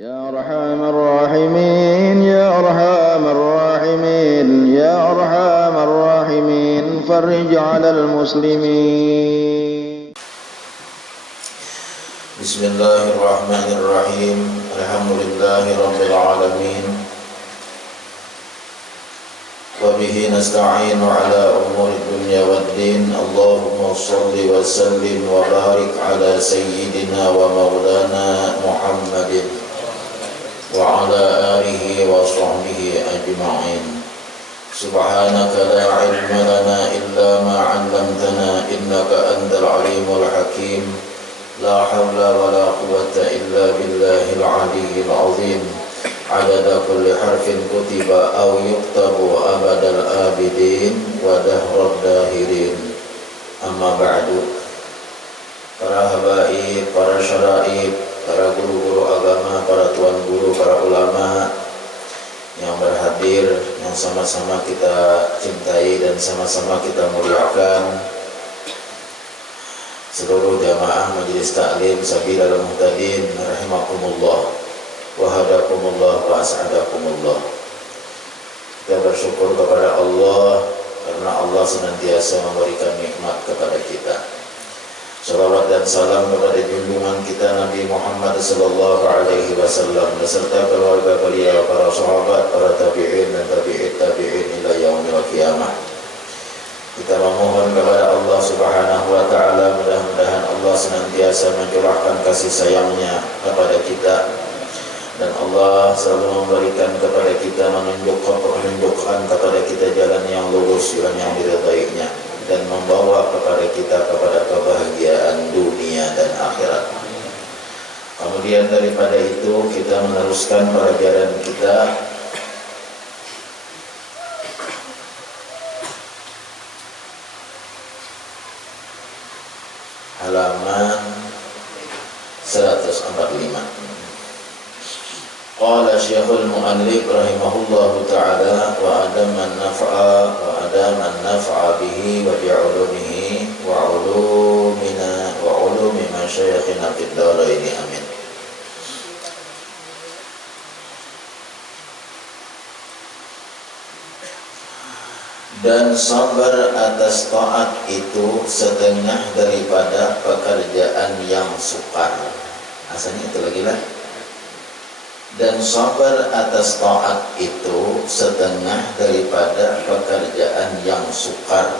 يا أرحم الراحمين يا أرحم الراحمين يا أرحم الراحمين فرج على المسلمين. بسم الله الرحمن الرحيم. الحمد لله رب العالمين، وبه نستعين على أمور الدنيا والدين. اللهم صل وسلم وبارك على سيدنا ومولانا محمد وعلى آله وصحبه أجمعين. سبحانك لا علم لنا إلا ما علمتنا إنك أنت العليم الحكيم. لا حول ولا قوة إلا بالله العلي العظيم. عدد كل حرف كتب أو يكتب أبد الآبدين ودهر الداهرين. أما بعد. Para habaib, para syaraib, para guru-guru agama, para tuan guru, para ulama yang berhadir, yang sama-sama kita cintai dan sama-sama kita muliakan, seluruh jamaah majelis taklim Sabilal Muhtadin rahimakumullah wa hadakumullah wa as'adakumullah. Kita bersyukur kepada Allah karena Allah senantiasa memberikan nikmat kepada kita. Salawat dan salam kepada junjungan kita Nabi Muhammad sallallahu alaihi wasallam beserta keluarga beliau, para sahabat, para tabi'in dan tabi'in ila yaumil qiyamah. Kita memohon kepada Allah Subhanahu wa taala, mudah-mudahan Allah senantiasa mencurahkan kasih sayangnya kepada kita, dan Allah selalu memberikan kepada kita menunjukkan kepada kita jalan yang lurus, jalan yang diridainya, dan membawa kepada kita kepada kebahagiaan dunia dan akhirat. Kemudian daripada itu kita meneruskan pelajaran kita halaman 145. Qala Syekhul Mu'allif rahimahullahu ta'ala wa adaman naf'a bihi wa bi'ulumihi wa ulumina wa ulumi masyayikhina fid dharaini amin. Dan sabar atas taat itu setengah daripada pekerjaan yang sukar. Asalnya itu lagi lah. Dan sabar atas taat itu setengah daripada pekerjaan yang sukar,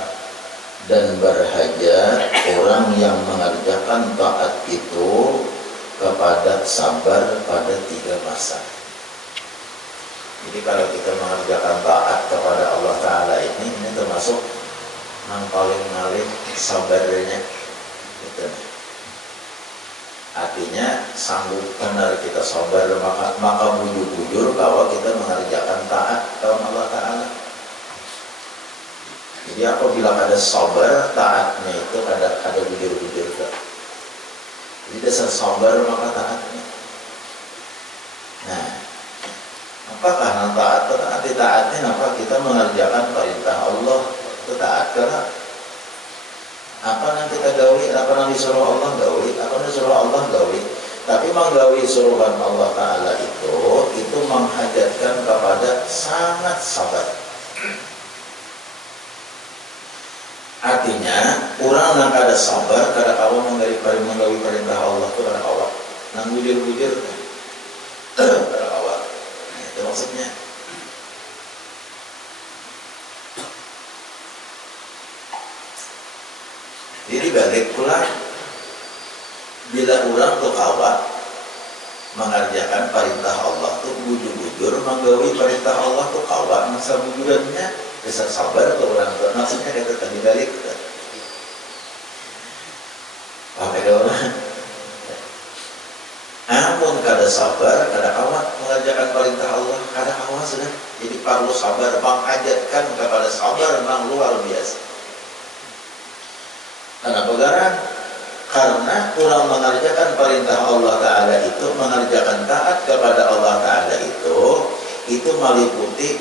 dan berhaja orang yang mengerjakan taat itu kepada sabar pada 3 masa. Jadi kalau kita mengerjakan taat kepada Allah Ta'ala ini termasuk yang paling ngalih sabarnya gitu. Artinya sanggup benar kita sabar, maka bujur-bujur bahwa kita mengerjakan taat kepada Allah Ta'ala. Jadi apabila ada sabar, taatnya itu ada bujur-bujur. Jadi dasar sabar maka taatnya. Nah, apakah taatnya apa kita mengerjakan perintah Allah itu taat karena apa yang kita gawi, apa yang disuruh Allah gawi, apa yang disuruh Allah gawi. Tapi menggawi suruhan Allah Ta'ala itu menghajatkan kepada sangat sabar. Artinya orang yang kada sabar, kada kawan menggawi perintah Allah itu kada kawan, nang bujur-bujur kada kawan. Itu maksudnya. Jadi balik pula bila orang tu kawat mengerjakan perintah Allah tu bujur-bujur menggawi perintah Allah tu kawat masa bujurannya besar sabar tu orang tu. Maksudnya kata tadi balik pakai orang. Namun kada sabar, kada kawat mengerjakan perintah Allah, kada kawat sudah. Jadi perlu sabar, menghajatkan kepada sabar yang luar biasa. Kenapa garan? Karena orang mengerjakan perintah Allah Ta'ala itu, mengerjakan taat kepada Allah Ta'ala itu meliputi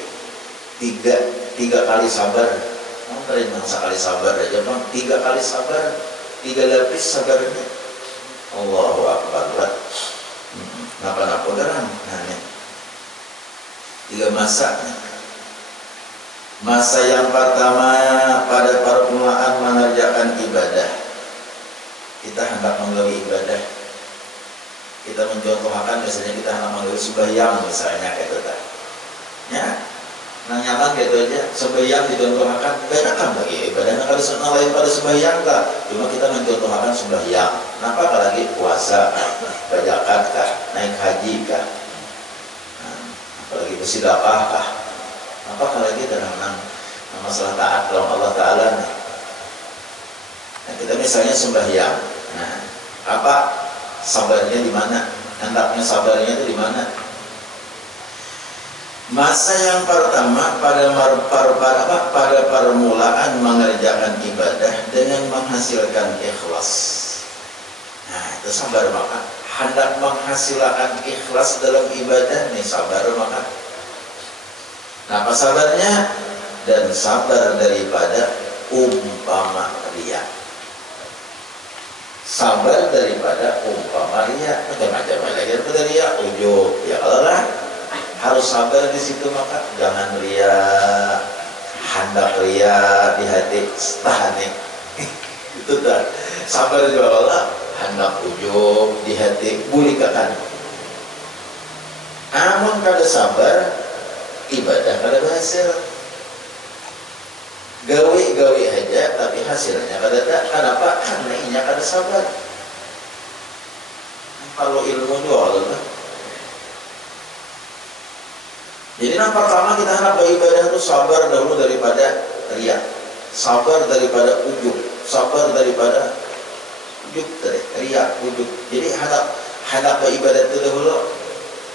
tiga kali sabar. Kamu terima sekali sabar aja bang, 3 kali sabar, 3 lapis sabarnya. Allahu Akbar. Napa-napa garan? Tiga masanya. Masa yang pertama pada permulaan mengerjakan ibadah. Kita hendak menggawe ibadah. Kita mencontohkan misalnya kita hendak menggawe sembahyang misalnya kayak itu. Ya, nang nyaman gitu aja. Sembahyang dicontohkan, bedakan lagi ibadahnya kalau sunah lain pada sembahyang kah? Cuma kita mencontohkan sembahyang. Kenapa lagi puasa, bajakan kah, naik haji kah? Apalagi bersedekah kah? Apa lagi dalam masalah taat dalam Allah Ta'ala nih. Nah, kita misalnya sembahyang. Nah, apa sabarnya di mana? Hendaknya sabarnya itu di mana? Masa yang pertama pada permulaan mengerjakan ibadah dengan menghasilkan ikhlas. Nah, itu sabar maka. Hendak menghasilkan ikhlas dalam ibadah nih sabar maka. Nah, apa sabarnya? Dan sabar daripada umpama riya. Sabar daripada umpama riya. Macam-macam lagi daripada riya. Ujub. Ya Allah, harus sabar di situ maka. Jangan riya. Hendak riya di hati. Tahan nih. Itu dah. Sabar juga Allah. Hendak ujub di hati. Bulikakan. Namun kada sabar, ibadah kada berhasil. Gawe aja tapi hasilnya kada tak. Kenapa? Karena inya kada sabar. Kalau ilmu juga Allah. Jadi yang pertama kita hendak beribadah itu sabar dahulu daripada riya, sabar daripada ujub, sabar daripada ujub tadi, riya, ujub. Jadi hendak beribadah itu dahulu.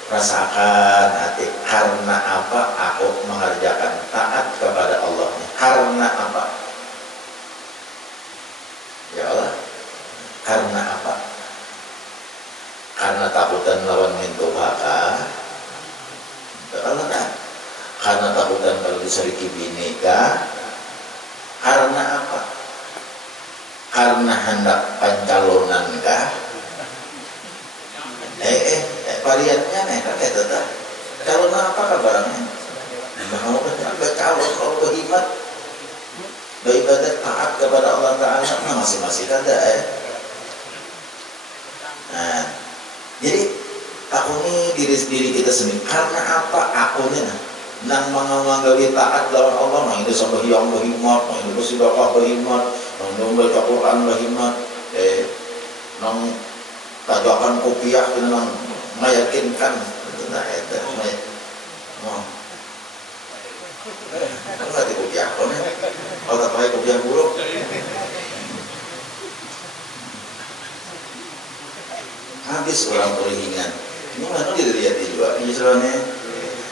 Rasakan hati, karena apa aku mengerjakan taat kepada Allah? Karena apa? Ya Allah, karena apa? Karena takutan lawan mintu haka. Allah kan? Karena takutan kalau diseriki bini kah? Karena apa? Karena hendak pencalonan kah? Variannya nih kan kayak tetap. Calon apa kabarnya? Mau calon kalau berkhidmat, beribadah taat kepada Allah Taala, masing-masing ada Nah, jadi takuni diri kita sendiri. Karena apa? Akunya nang mengawali taat lawan Allah, nang itu sembahyang berkhidmat, nang itu bersedekah berkhidmat, nang membaca Quran berkhidmat, nang tajakan kopiah dengan meyakinkan itu nah itu mau nggak di kopiah kan kalau tak pakai kopiah buruk habis orang perihingan ini mana dilihat juga ini soalnya.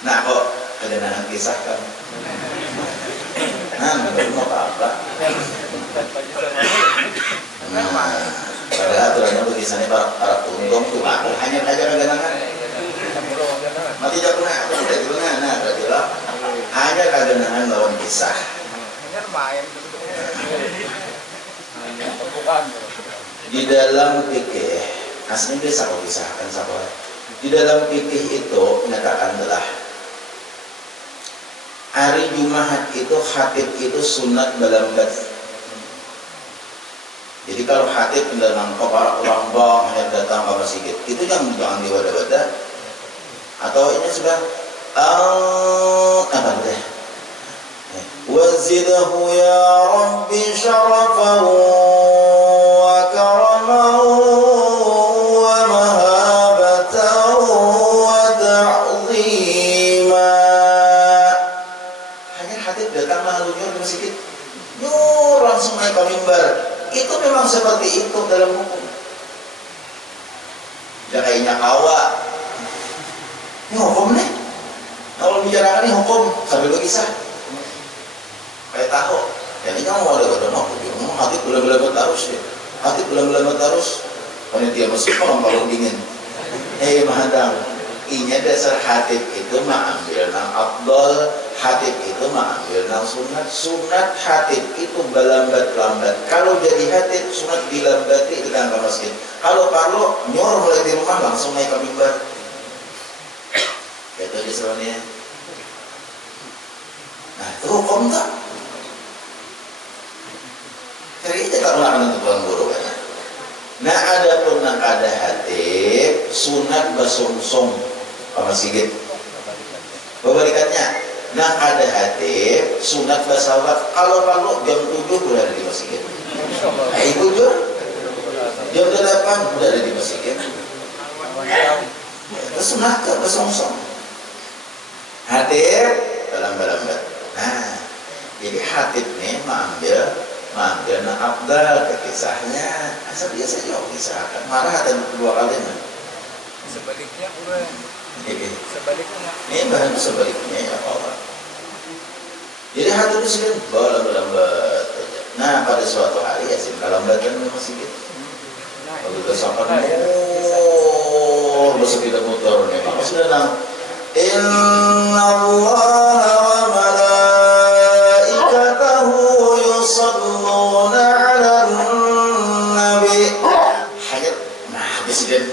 Nah kok ada nangan kisah kan belum apa-apa. Padahal aturannya begisannya para untung tuh aku hanya aja kaganangan mati tidak pernah nah berarti lah hanya kaganangan lawan kisah di dalam fikih aslinya bisa kau kisahkan sahabat. Di dalam fikih itu menyatakan telah hari Jumat itu khatib itu sunat dalam Jadi kalau khatib dalam para orang hanya datang ke masjid itu jangan diwadah-wadah atau ini sudah apa deh wazidhu ya rabbi syarafan wa karaman wa mahabatan wa ta'zima. Hanya khatib datang malunya di masjid langsung naik ke mimbar. Itu memang seperti itu dalam hukum. Ya kayaknya kawa. Ini hukum nih. Kalau bicarakan ini hukum sambil berkisah. Kayak tahu. Ya ini kamu ada mau. Hati bulan-bulan terus ya. Hati bulan-bulan terus. Panitia masuk kalau dingin. Mahadang. Inya dasar hatib itu mengambil nang afdal. Hatib itu mengambil nang sunat. Sunat hatib itu belambat-lambat. Kalau jadi hatib sunat dilambati di dalam masjid. Kalau nyor mulai di rumah langsung naik ke mimbar. Itu disebutnya. Nah, itu hukum tak? Jadi kita tak melakukan tuan guru kan? Nah, ada pun nak ada hati sunat basungsung sama sigit. Kebalikannya, nak ada hati sunat basawat. Kalau jam 7 sudah ada di masjid. Ibu jujur, jam 8 sudah ada di masjid. Itu sunat ke basungsung. Hadir lambat-lambat. Nah, jadi hatib nih mengambil nak abdal ke kisahnya. Asal biasa jauh kisahkan. Marah ada 2 kali nih. Sebaliknya pura. Sebaliknya. Ini bahan sebaliknya ya Allah. Jadi hatib itu sering lambat-lambat. Nah, pada suatu hari Yasin kelambatan masih gitu. Kalau kita sampai bersepeda motor nih, maka sudah nang. Inna Allah wa malaikatahu yusalluna ala nabi. Hanya, nah presiden,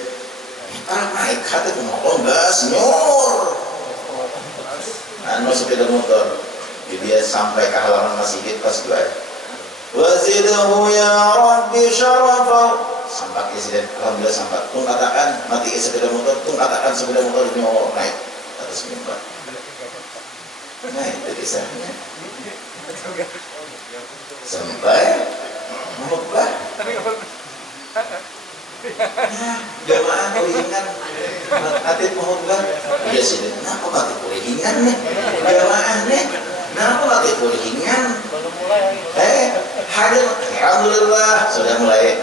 malaikat itu mau gas nyur. Anu sepeda motor, dia sampai ke halaman masjid pas doa. Wazidhu ya Rabbi syarafa. Sampai presiden, alhamdulillah sampai. Tung katakan mati sepeda motor, tung katakan sepeda motor ini mau naik. Mimbar. Nah itu kisahnya sampai khutbah. Jamaah kulingan atlet khutbah. Ya sih, kenapa mati kulingan nih? Jamaah nih, kenapa mati kulingan? Hadir, alhamdulillah sudah mulai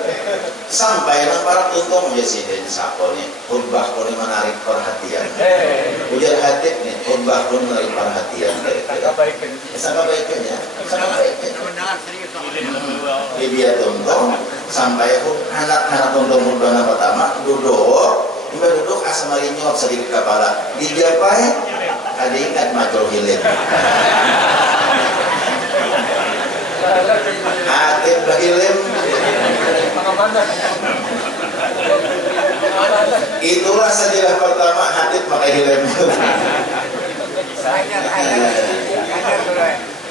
sampai para untung presiden sakonya khutbah pun menarik perhatian. Ujar hatib nih khutbah pun menarik perhatian. Sangat baiknya. Dia untung sampai anak-anak untung khutbah pertama duduk asamari nyok sedikit kepala dijapai ada ingat makhluk hilir. Hatib bahilim. Itulah sejarah pertama hatib pakai hilem.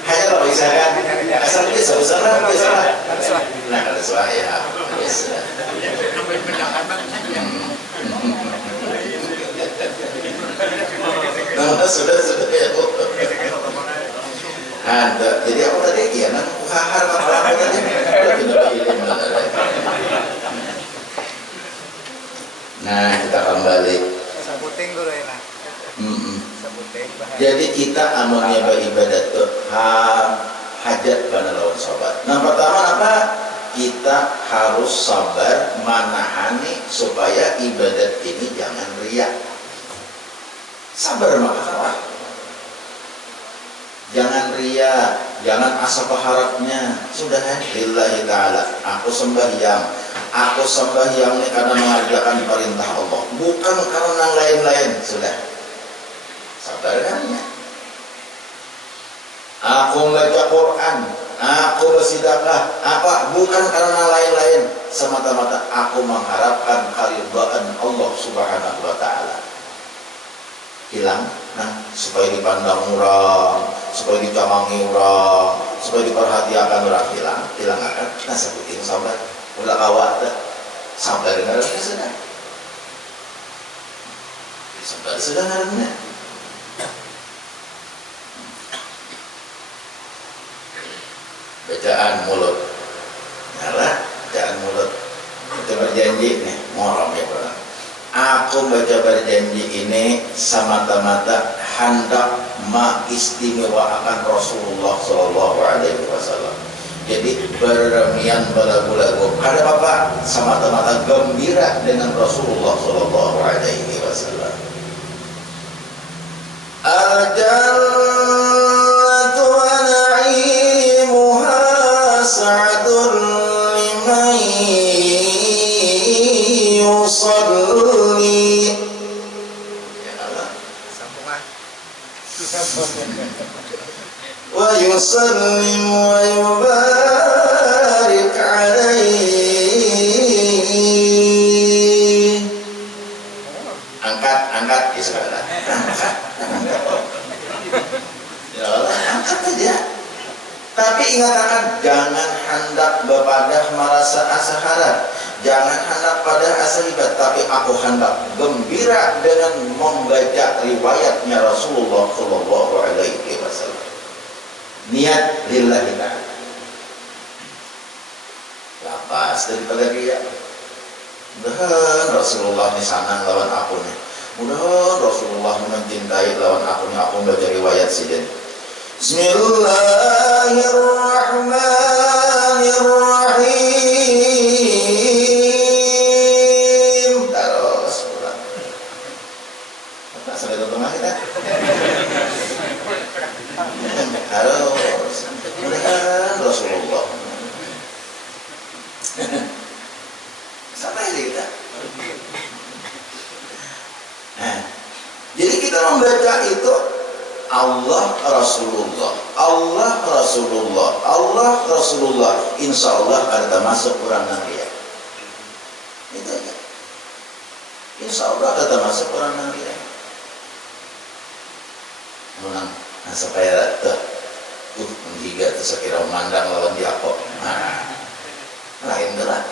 Hanya kalau bisa kan, asal bisa lah. Nah kalau suah ya, biasa. Nah sudah ya. Ada, jadi aku tadi ya kan, hahar apa tadi? Nah kita kembali. Sabuting dulu ya nak. Jadi kita amunnya beribadat tuh hajat bana lawan sobat. Nah pertama apa? Kita harus sabar manahani supaya ibadat ini jangan riak. Sabar maka apa? Jangan riya, jangan asa paharapnya. Sudah lillahi ta'ala. Aku sembahyang ini karena mengerjakan perintah Allah, bukan karena lain-lain. Sudah sabarkannya. Aku membaca Quran, aku bersedekah, apa? Bukan karena lain-lain, semata-mata aku mengharapkan keridhaan Allah Subhanahu wa ta'ala. Hilang, nah supaya dipandang orang, supaya dicamangi orang, supaya diperhatikan orang, hilang akan. Nah sebutin sabar, ulah awak sabar dengan orang sudah, sabar sudah ngarannya. Bacaan mulut, nyala, bacaan mulut. Kita berjanji nih, ngorom ya orang. Aku baca berjanji ini semata-mata hendak mengistimewakan Rasulullah Shallallahu Alaihi Wasallam. Jadi bermian belagu-lagu. Ada apa? Semata-mata gembira dengan Rasulullah Shallallahu Alaihi Wasallam. Al-jannatu wa na'imuha sa'atun liman yusalli. Wa yusallim wa yubarik alaihi. Angkat ya saudara. Ya Allah, angkat aja. Tapi ingat akan jangan hendak bepadah merasa asa harap, jangan hendak pada asa hibat, tapi aku hendak gembira dengan membaca riwayatnya Rasulullah Shallallahu Alaihi Wasallam. Niat lillahi ta'ala. Lepas daripada dia. Mudah-mudahan Rasulullah ini senang lawan aku nih. Mudah-mudahan Rasulullah mencintai lawan aku nih. Aku baca riwayat sidin. Bismillahirrahmanirrahim. Terus pulang. Apa sampai tengah kita? Harus. Mudah-mudahan Rasulullah. Sampai kita. Nah, jadi kita membaca itu Allah Rasulullah, Allah Rasulullah, Allah Rasulullah. Insya Allah ada masuk orang nangria. Itu aja. Insya Allah ada masuk orang nangria. Menang. Nah supaya mengiga terus kira memandang lawan dia kok. Nah, lain adalah.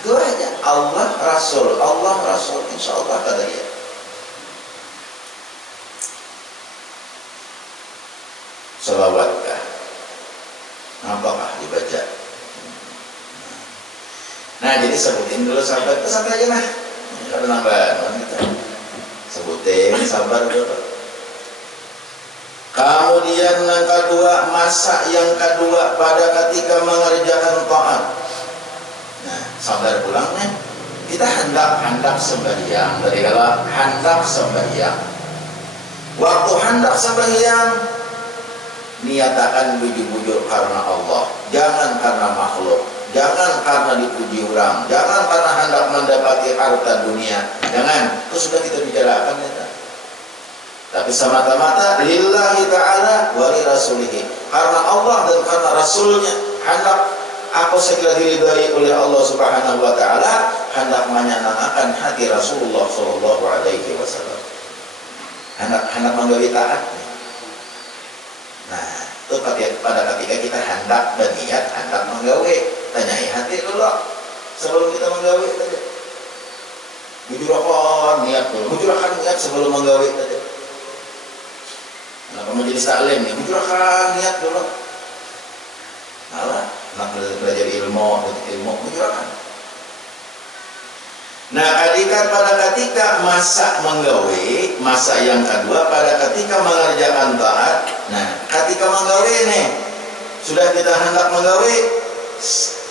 Itu aja. Allah Rasul, insya Allah kata dia. Salawatkah? Apakah dibaca? Nah, jadi sebutin dulu sampai aja mah. Kalau nambahan kita sebutin sabar dulu. Kemudian yang kedua, masa yang kedua pada ketika mengerjakan taat. Nah, sabar pulangnya. Kita hendak sembahyang. Dari kalau hendak sembahyang, waktu hendak sembahyang, niatakan bujur-bujur karena Allah, jangan karena makhluk, jangan karena dipuji orang, jangan karena hendak mendapati harta dunia, jangan. Itu sudah kita bicarakan ya. Tapi semata-mata lillahi ta'ala wa li rasulihi, karena Allah dan karena Rasulnya. Hendak aku segera diridai oleh Allah Subhanahu wa ta'ala, hendak menyenangkan hati Rasulullah Shallallahu Alaihi Wasallam, hendak menggawi taat. Nah, itu pada ketika kita hendak berniat, hendak menggawe, tanyai hati dulu sebelum kita menggawe tadi. Bujurakan niat dulu, bujurakan niat sebelum menggawe tadi. Nah, kamu jadi taklim nih, bujurakan niat dulu. Nah, belajar ilmu, bujurakan. Nah, pada ketika masa menggawe, masa yang kedua pada ketika mengerjakan taat. Nah, ketika menggawe nih, sudah kita hendak menggawe.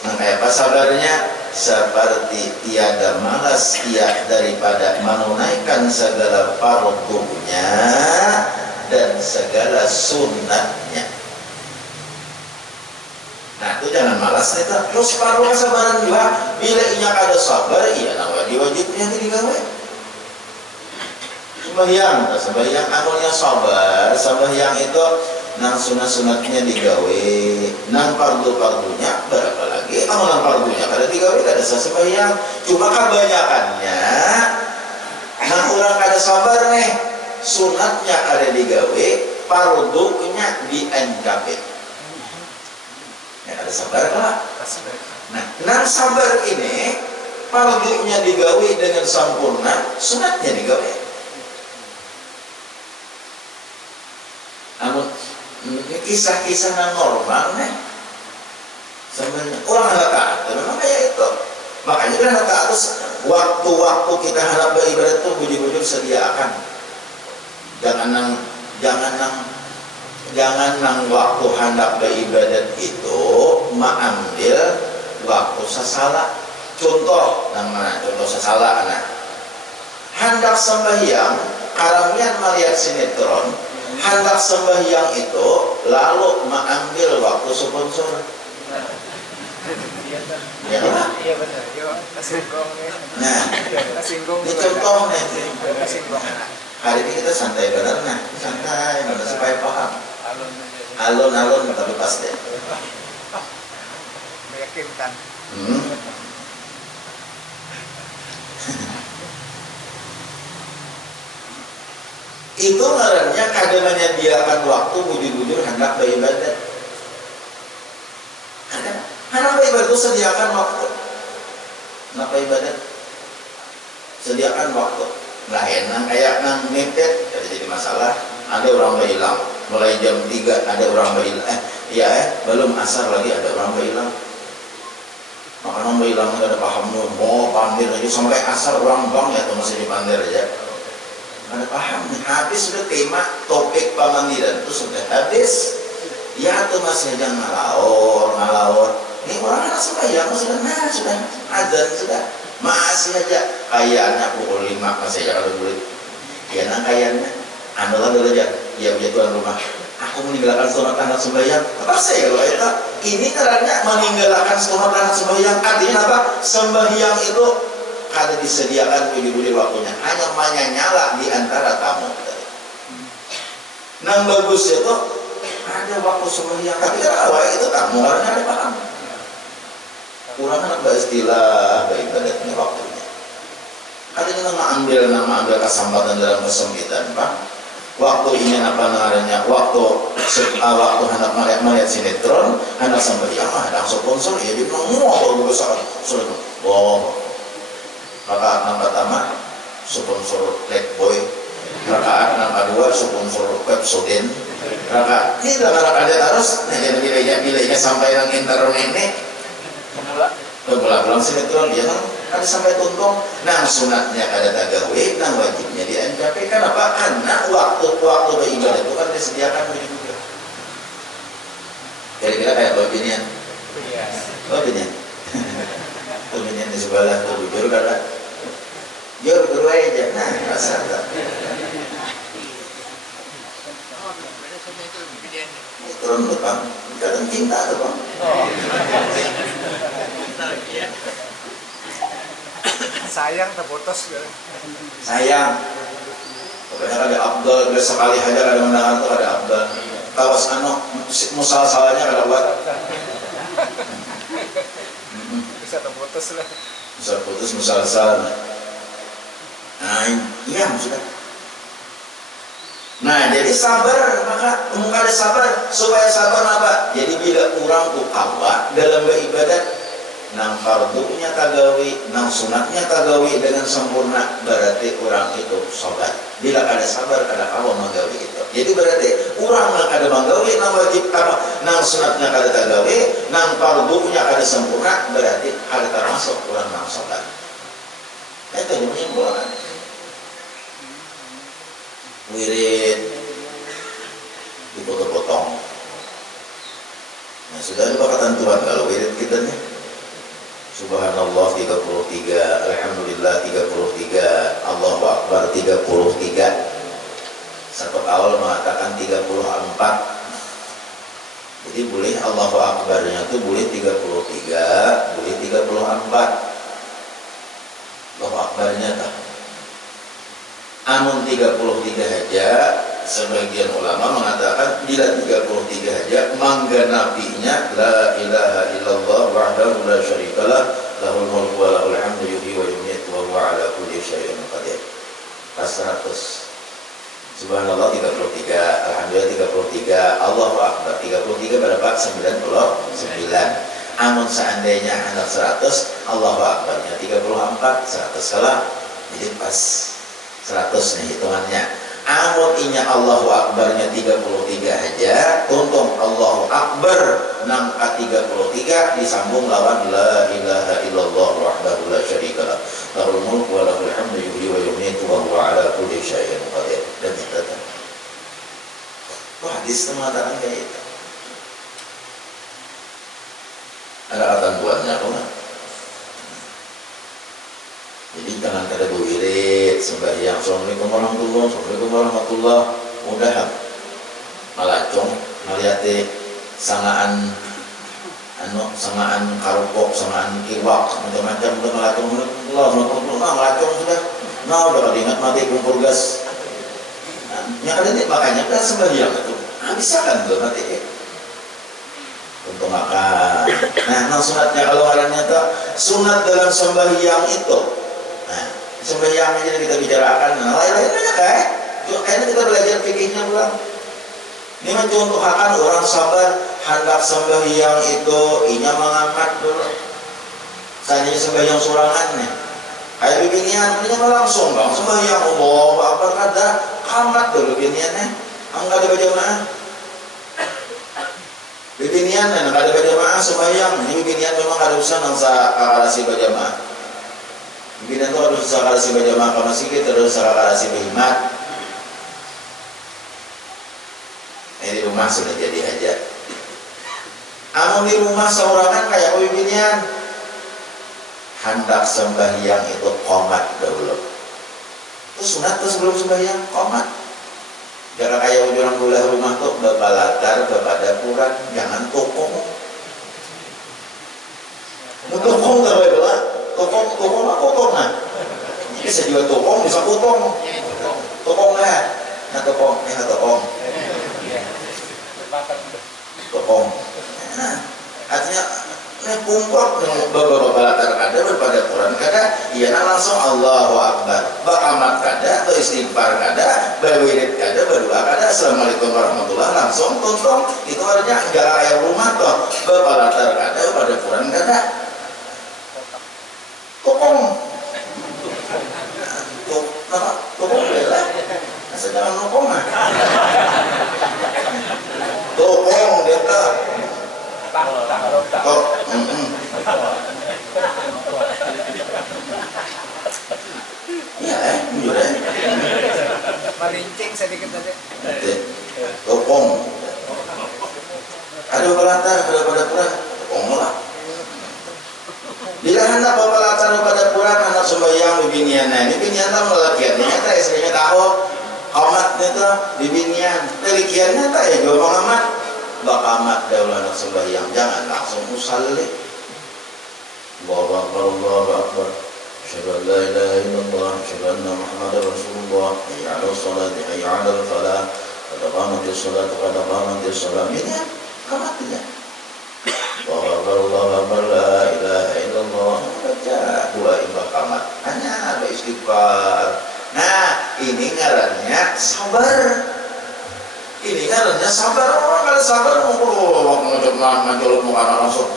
Nah, kayak apa sabarnya? Seperti tiada malas ia daripada menunaikan segala fardunya dan segala sunnatnya. Nah, itu jangan malas kita. Terus paruh kesabaran juga. Bila inyak ada sabar, iya nama diwajibnya itu digawe. Sembahyang anunya sabar. Sembahyang itu nang sunat-sunatnya digawe, nang fardu-fardunya berapa lagi? Nang fardunya kada digawe kada sembahyang. Cuma kebanyakannya nang orang kada sabar nih, sunatnya kada digawe, fardunya diencape. Ya, ada sabar lah. Nah, sabar ini fardunya digawe dengan sempurna, sunatnya digawe. Namun kisah-kisah yang normal nih, sebenarnya orang hendak taat, memang kayak itu. Makanya kan hendak taat terus waktu-waktu kita hendak beribadat tuh bujur-bujur sediakan. Jangan nang waktu hendak beribadat itu mengambil waktu sesala. Contoh sesala anak. Hendak sembahyang, karamian melihat sinetron, hendak sembahyang itu lalu mengambil waktu sponsor. Ya lah. Iya benar. Yo kasinggung nih. Nah, ini contoh nih. Hari ini kita santai benar nah, santai benar supaya paham. Alon-alon tapi pasti. Meyakinkan. Itu ngarannya kada menyediakan waktu bujur-bujur hendak beribadah. Hendak beribadah itu sediakan waktu. Hendak beribadah sediakan waktu. Nggak enak kayak nang mepet jadi masalah. Ada orang hilang mulai jam 3 ada orang hilang. Belum asar lagi ada orang hilang. Makanan hilang nggak ada paham mau pandir aja sampai asar orang bang ya tuh masih dipandir aja. Ada paham nih, habis sudah tema topik pamandiran itu sudah habis. Ya tuh masih aja ngalaur. Ini orang anak sembahyang sudah azan sudah masih aja kayaknya pukul 5 masih aja kalau boleh. Ya nah kayaknya adalah dulu aja. Ya punya tuan rumah. Aku meninggalkan sunat anak sembahyang. Apa saya kalau itu? Ini caranya meninggalkan sunat anak sembahyang. Artinya apa? Sembahyang itu kada disediakan budi-budi waktunya, hanya nyala di antara tamu. Nang bagus itu ada waktu sembahyang, tapi kan awal itu tamu karena ada paham. Kurang anak beristilah beribadatnya waktunya. Kadang nama ambil kesempatan dalam kesempitan, Pak. Waktu ini apa namanya? Waktu hendak melihat sinetron, hendak sembahyang, hendak sponsor, ya dia bilang mau besar, sudah, rakaat yang pertama sponsor Blackboy, rakaat yang kedua sponsor Pepsodent, rakaat ini rakaat terus nilainya sampai yang internet ini pulang sinetron dia kan ada sampai tuntung. Nah sunatnya ada tagawe, nah wajibnya di NKP. Kenapa? Karena waktu beribadah itu kan disediakan juga. Kira-kira kayak babinian babinian di sebelah tuh bujur kada jauh berdua aja, nah rasa tak turun depan, kadang cinta tuh bang. Sayang terputus gitu. Sayang pokoknya ada Abdul, sekali aja ada mendengar tuh ada Abdul kawas musal salahnya kada buat Bisa terputus lah. bisa putus musal salah. Nah iya maksudnya. Nah jadi sabar, maka muka ada sabar supaya sabar apa? Jadi bila kurang kawa dalam beribadat nang fardunya tagawi, nang sunatnya tagawi dengan sempurna, berarti orang itu sabar. Bila ada sabar kada kawa manggawi itu. Jadi berarti orang nang kada manggawi nang wajib kawa, nang sunatnya kada tagawi, nang fardunya kada sempurna, berarti kada termasuk orang nang sabar. Itu yang menyimpulkan. Wirid dipotong-potong. Nah sudah ada ketentuan kalau wirid kita nih. Subhanallah 33, Alhamdulillah 33, Allahu Akbar 33. Satu awal mengatakan 34. Jadi boleh Allahu Akbarnya itu boleh 33, boleh 34. Allahu Akbarnya tak. Amun 33 aja, sebagian ulama mengatakan bila 33 aja mangganapinya la ilaha illallah wahdahu la syarikalah lahul mulku wa lahul hamdu yuhyi wa yumiitu wa huwa ala kulli syai'in qadir. Pas 100. Subhanallah 33, alhamdulillah 33, Allahu akbar 33 berapa? 99. Amun seandainya anak 100, Allahu akbarnya 34, 100 salah. Jadi pas 100 nih hitungannya. Amun inya Allahu Akbarnya 33 aja, tuntung Allahu Akbar nang A33 disambung lawan la ilaha illallah wahdahu la syarikalah lahul mulku wa lahul hamdu yuhyi wa yumiitu wa huwa ala kulli syai'in qadir. Dan itu wah hadis mengatakan kayak itu. Ada ketentuannya apa? Jadi jangan kada berwirid sembahyang Assalamualaikum warahmatullahi wabarakatuh, Assalamualaikum warahmatullahi mudah malacong melihat sangaan karupok, sangaan iwak macam-macam udah malacong malacong sudah udah ingat mati kumpul gas. Yang ada nih makanya kan sembahyang itu bisa kan tuh mati untuk makan. Nah sunatnya kalau orangnya tuh sunat dalam sembahyang itu. Nah, sembahyang aja kita bicarakan, nah lain-lain banyak Akhirnya kita belajar fikihnya ulang. Ini mencontohkan orang sabar hendak sembahyang itu inya mengamat dulu. Seandainya sembahyang surangannya. Kayak beginian, ini langsung bang sembahyang Allah apa kada amat dulu beginiannya. Enggak ada berjamaah. Beginian dan enggak ada berjamaah sembahyang. Ini beginian memang ada usaha nang sakarasi berjamaah. Beginian tuh harus sakarasi berjamaah kalau sikit terus sakarasi berhimat. Di rumah sudah jadi aja. Amun di rumah seorangan kayak beginian, hendak sembahyang itu qomat dahulu. Itu sunat tuh sebelum sembahyang qomat. Jangan kayak orang bulan rumah tuh balatar kepada puran, jangan tokong. Tokong tak boleh lah. Tokong apa tokong nah? Bisa juga tokong, bisa potong. Tokong lah. Nah tokong. Tokong. Nah, artinya kumpul beberapa latar kada daripada Quran kada, ia langsung Allahu Akbar. Bakamat kada atau istighfar kada, berwirid kada, berdoa kada, Assalamualaikum warahmatullahi langsung tuntung. Itu artinya enggak kayak rumah toh. Beberapa latar kada daripada Quran kada. Tokong. Tokong bela. Sedang tokong mah. Tokong dia tak. Iya, jujur ya. Merincing sedikit aja. Tokong. Ada pelatar pada Quran, tokong lah. Bila hendak pelatar pada Quran, anak sembahyang bibinian. Nah, bibinian tak melatihannya, tak istrinya tahu. Amat itu bibinian. Demikiannya tak ya jual pengamat. Bakamat daulah anak sembahyang, jangan langsung usalli. Allahu Akbar, Allahu Akbar. Asyhadu an la ilaha illallah, asyhadu anna Muhammadar Rasulullah. Hayya 'alal shalah, hayya 'alal falah. Qad qamatis shalah, qad qamatis shalah. Ini kamatnya. Allahu Akbar, Allahu Akbar, la ilaha illallah. Baca dua imbah kamat. Hanya ada istighfar. Nah, ini ngarannya sabar. Ini ngarannya sabar. Orang kalau sabar ngejok muka langsung.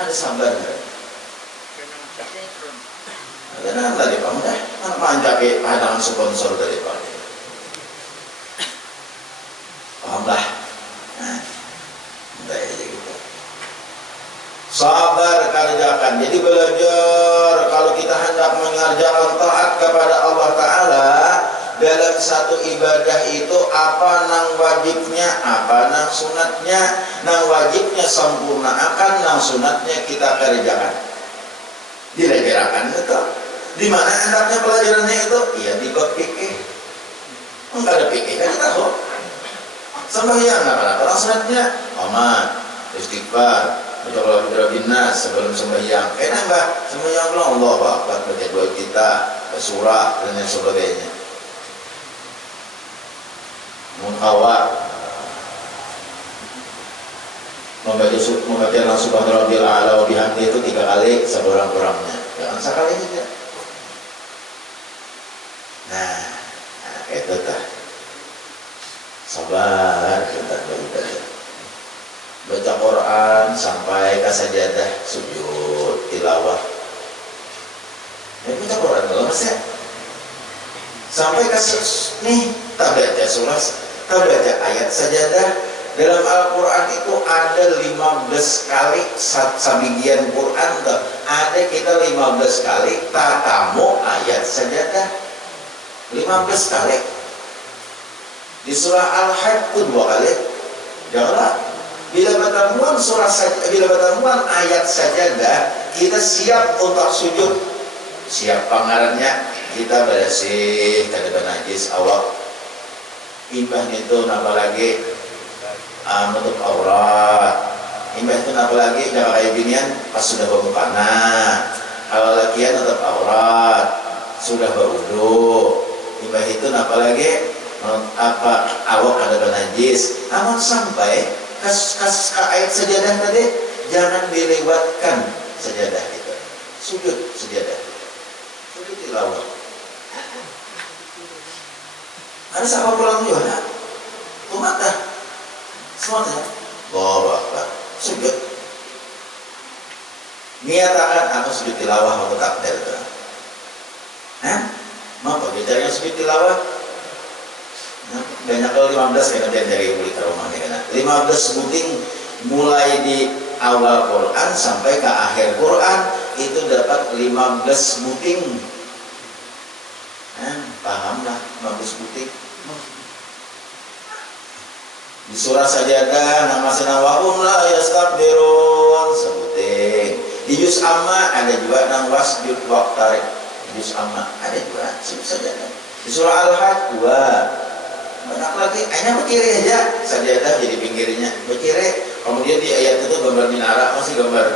Ada sabar. Karena tadi kamu dah manjaki hadangan sponsor dari Pak. Paham lah. Nah, udah aja gitu. Sabar kerjakan. Jadi belajar kalau kita hendak mengerjakan taat kepada Allah Ta'ala dalam satu ibadah itu apa nang wajibnya, apa nang sunatnya. Nang wajibnya sempurna akan, nang sunatnya kita kerjakan. Dilegerakan itu. Di mana hendaknya pelajarannya itu? Iya di bab fikih. Enggak ada fikih kan kita tahu. Sembahyang apa sunatnya? Aman, istighfar, baca Al-Qur'an sebelum sembahyang. Nambah sembahyang Allahu Akbar, baca doa kita, surah dan lain sebagainya. Munawar membaca subhanallahil a'la wa bihamdihi itu 3 kali sekurang-kurangnya. Jangan sekali aja. Nah, itu tah. Sabar kita beribadah. Baca Quran sampai ke sajadah sujud tilawah. Baca Quran dulu Mas ya. Sampai ke nih tak baca surah, tak baca ayat sajadah. Dalam Al-Quran itu ada 15 kali sabigian Quran tuh. Ada kita 15 kali tatamu ayat sajadah. 15 kali. Di surah Al-Hajj itu 2 kali. Janganlah. Bila bertemuan ayat sajadah, kita siap untuk sujud. Siap pangarannya, kita bersih kada najis awak. Imbah itu nambah lagi menutup aurat. Imbah itu nambah lagi jangan kayak ginian pas sudah bermukana. Kalau lakian tetap aurat, sudah berwudu. Imbah itu nambah lagi apa awak kada najis. Namun sampai kas ayat sajadah tadi jangan dilewatkan sajadah itu. Sujud sajadah. Sujud tilawah. Ada siapa pulang juga ya? Umat dah. Semuanya. Allahu Akbar. Sujud. Niatakan aku sujud tilawah waktu takbir itu. Mau bagi caranya sujud tilawah? Banyak kalau 15 kena dari beli ke rumah nih kena. 15 buting mulai di awal Quran sampai ke akhir Quran itu dapat 15 buting. Pahamlah 15 buting. Di surah Sajadah nama sinawahum la yastakbirun sebuting. Di juz amma ada juga nang wasjud waqtarib. Di juz amma ada juga sujud Sajadah. Di surah Al-Hajj 2 banyak lagi, hanya berkiri aja Sajadah jadi pinggirnya berkiri. Kemudian di ayat itu gambar minara, masih gambar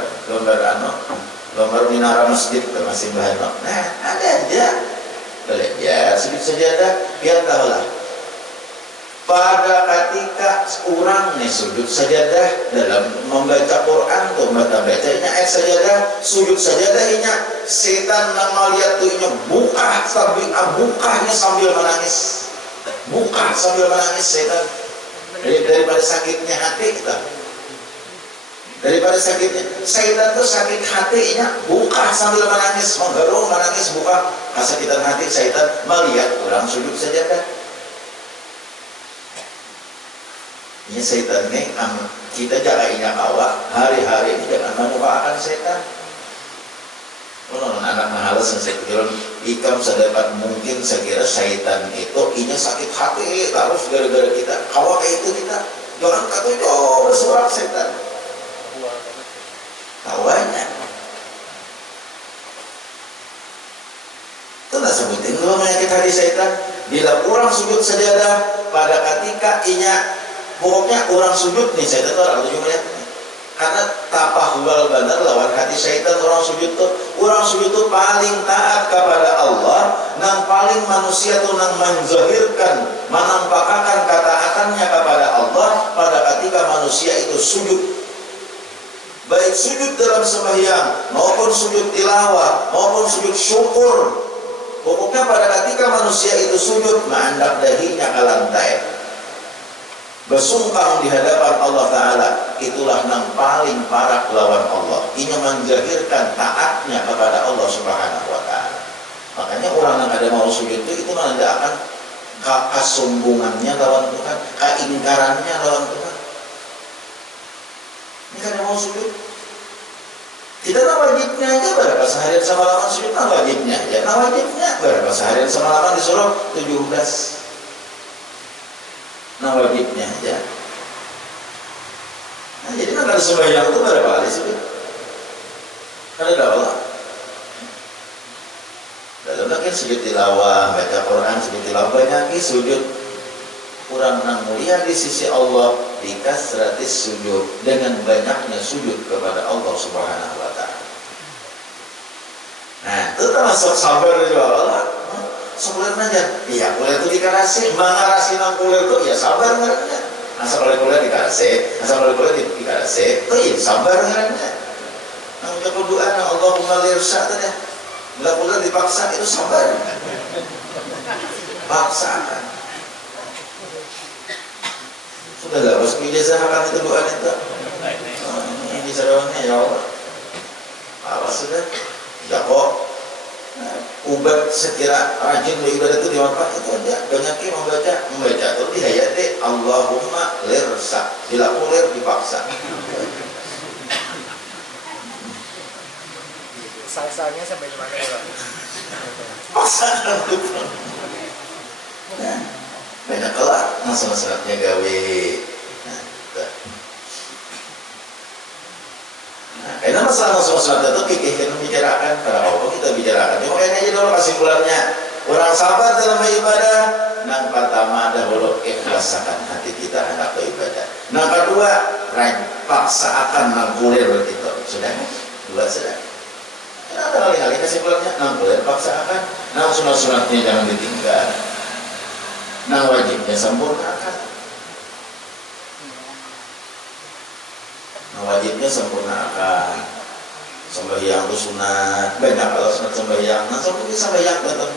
minara masjid masih bahan. Nah ada aja belajar sujud Sajadah biar tahulah pada ketika orang nih sujud Sajadah dalam membaca Quran tuh bacanya ayat Sajadah sujud Sajadahnya setan nama lihat tuh buka bukanya sambil menangis. Buka sambil menangis setan daripada sakitnya hati kita, daripada sakitnya setan tuh sakit hatinya buka sambil menangis, menggerung menangis buka kesakitan hati setan melihat orang sujud Sajadah. Ini setan nih kita jaga ingat awak hari-hari ini jangan menyukakan setan. Anak mahalas sekiranya ikam sedapat mungkin sekira syaitan itu inya sakit hati terus gara-gara kita kawak itu kita jangan kata jauh bersuara setan kawannya itu nggak sebutin dulu menyakit hati setan bila orang sujud Sajadah pada ketika inya pokoknya orang sujud nih setan itu orang tujuh melihat karena tapahwal benar lawan hati syaitan orang sujud tuh paling taat kepada Allah nang paling manusia tuh nang menzahirkan menampakkan ketaatannya kepada Allah pada ketika manusia itu sujud baik sujud dalam sembahyang maupun sujud tilawah maupun sujud syukur pokoknya pada ketika manusia itu sujud mandap dahinya ke lantai bersungkang di hadapan Allah Ta'ala itulah yang paling parah lawan Allah ini menjahirkan taatnya kepada Allah Subhanahu Wa Ta'ala. Makanya orang yang ada mau sujud itu menandakan kesombongannya lawan Tuhan, keingkarannya lawan Tuhan. Ini kan mau sujud kita wajibnya aja berapa seharian semalaman sujud wajibnya aja wajibnya berapa seharian semalaman disuruh 17 wajibnya aja. Nah, jadi kalau sembahyang itu berapa kali sih? Ada berapa? Dalam lagi sujud tilawah, baca Quran, sujud tilawah banyak sujud. Kurang mulia di sisi Allah di kasratis sujud dengan banyaknya sujud kepada Allah Subhanahu Wa Ta'ala. Nah, itu termasuk sabar juga Allah. Sebulan aja, iya kuliah itu dikarasi, mengarasi nang kuliah itu ya sabar ngaranya. Asal kuliah dikarasi, asal kuliah dikarasi, itu ya sabar ngaranya. Nang ucap doa, nang Allahumma lirsa tadi, bila kuliah dipaksa itu sabar. Paksakan. Sudah lah, harus ijazahkan itu doa itu. Ini bisa doanya ya Allah. Apa sudah? Ya kok. Ubat sekira rajin beribadah itu dimanfaat itu aja banyaknya membaca tuh di hayati Allahumma lirsa bila kulir dipaksa Salsanya sampai di mana ya? paksa nah, banyak kelak masalah-masalahnya gawe karena masalah-masalah itu kita membicarakan para Allah kita bicarakan cuma ini aja dulu kesimpulannya orang sabar dalam beribadah yang pertama dahulu ikhlaskan hati kita hendak beribadah yang kedua paksakan nangkulir begitu sudah dua sudah ada kali-kali kesimpulannya nangkulir paksakan nang sunat-sunatnya jangan ditinggal nang wajibnya sempurnakan wajibnya sempurnakan sembahyang itu sunat banyak kalau sunat sembahyang nah sembahyang tetap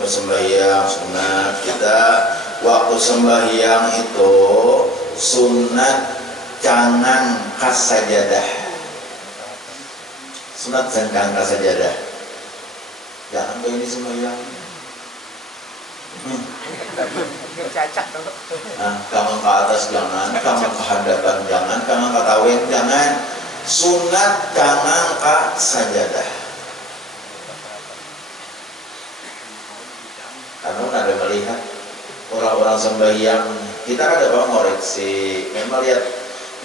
bersembahyang sunat kita waktu sembahyang itu sunat cangang kas sajadah. Sunat cangang kas sajadah. Jangan kayak ini sembahyang. Cacat tuh. Nah, kangen ke atas jangan, kangen ke hadapan jangan, kangen ke tawen jangan. Sunat cangang ka sajadah. Karena ada melihat orang-orang sembahyang, kita ada bang ngoreksi, memang lihat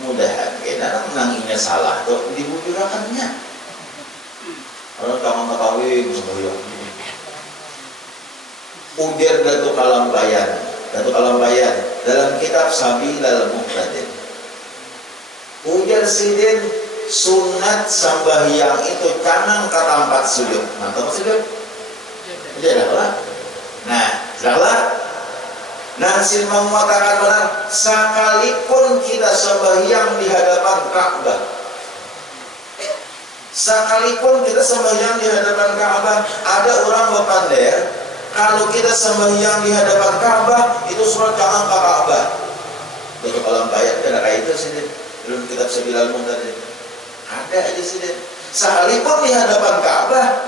mudahan, kita menanginya salah tuh dibujurakannya. Orang kangen ke tawen sembahyang. Udir Datuk Kalampayan dalam kitab Sabilal Muhtadin. Ujar sidin sunat sembahyang itu canang ke tempat sujud. Mantap sujud. Jadilah. Nah, jadilah. Nah, silmang mengatakan benar, sekalipun kita sembahyang di hadapan Ka'bah. Sekalipun kita sembahyang di hadapan Ka'bah, ada orang berpandai. Kalau kita sembahyang di hadapan Ka'bah, itu surat cangang ke Ka'bah. Untuk alam bayat ada kayak itu sih, dalam kitab Sabilal Muhtadin. Ada aja sih. Sekalipun di hadapan Ka'bah,